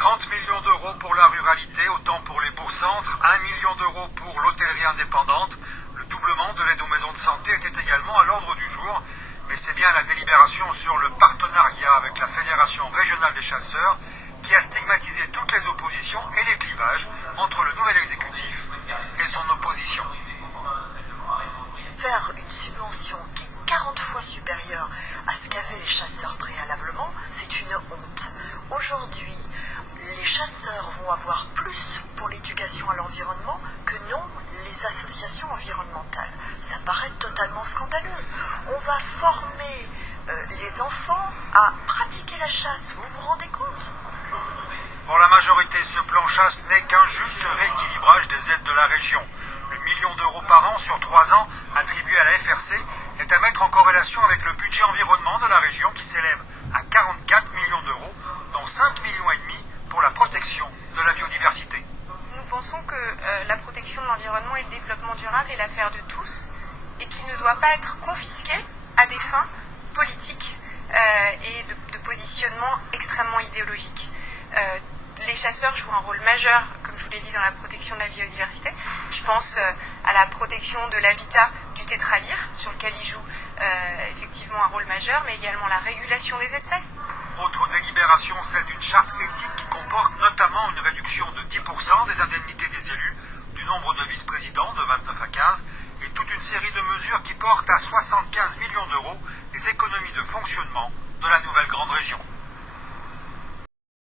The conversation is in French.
30 millions d'euros pour la ruralité, autant pour les bourgs-centres, 1 million d'euros pour l'hôtellerie indépendante. Le doublement de l'aide aux maisons de santé était également à l'ordre du jour. Mais c'est bien la délibération sur le partenariat avec la Fédération régionale des chasseurs qui a stigmatisé toutes les oppositions et les clivages entre le nouvel exécutif et son opposition. Faire une subvention qui est 40 fois supérieure à ce qu'avaient les chasseurs préalablement, c'est une honte. Aujourd'hui, les chasseurs vont avoir plus pour l'éducation à l'environnement que non les associations environnementales. Ça paraît totalement scandaleux. On va former les enfants à pratiquer la chasse, vous vous rendez compte ? Pour la majorité, ce plan chasse n'est qu'un juste rééquilibrage des aides de la région. Le million d'euros par an sur 3 ans attribué à la FRC est à mettre en corrélation avec le budget environnement de la région qui s'élève à 44 millions d'euros, dont 5,5 millions pour la protection de la biodiversité. Nous pensons que la protection de l'environnement et le développement durable est l'affaire de tous et qu'il ne doit pas être confisqué à des fins politiques et de positionnement extrêmement idéologique. Les chasseurs jouent un rôle majeur, comme je vous l'ai dit, dans la protection de la biodiversité. Je pense à la protection de l'habitat du tétralyre, sur lequel ils jouent effectivement un rôle majeur, mais également la régulation des espèces. Autre délibération, celle d'une charte éthique qui comporte notamment une réduction de 10% des indemnités des élus, du nombre de vice-présidents de 29 à 15, et toute une série de mesures qui portent à 75 millions d'euros les économies de fonctionnement de la nouvelle grande région.